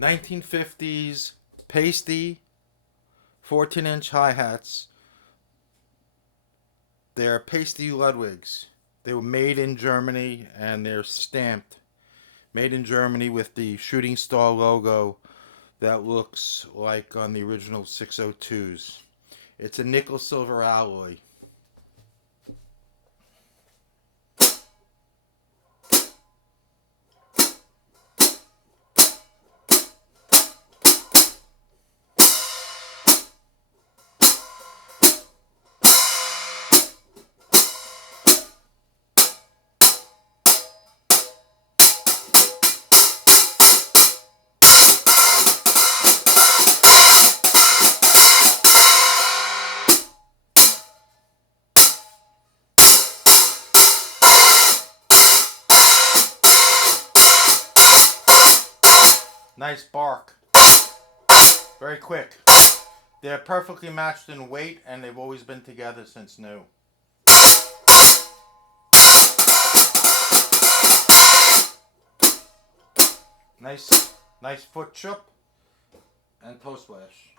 1950s PAISTE 14-inch hi-hats. They're PAISTE Ludwigs. They were made in Germany and they're stamped. Made in Germany with the shooting star logo that looks like on the original 602s. It's a nickel silver alloy. Nice bark. Very quick. They're perfectly matched in weight and they've always been together since new. Nice foot chip and toe splash.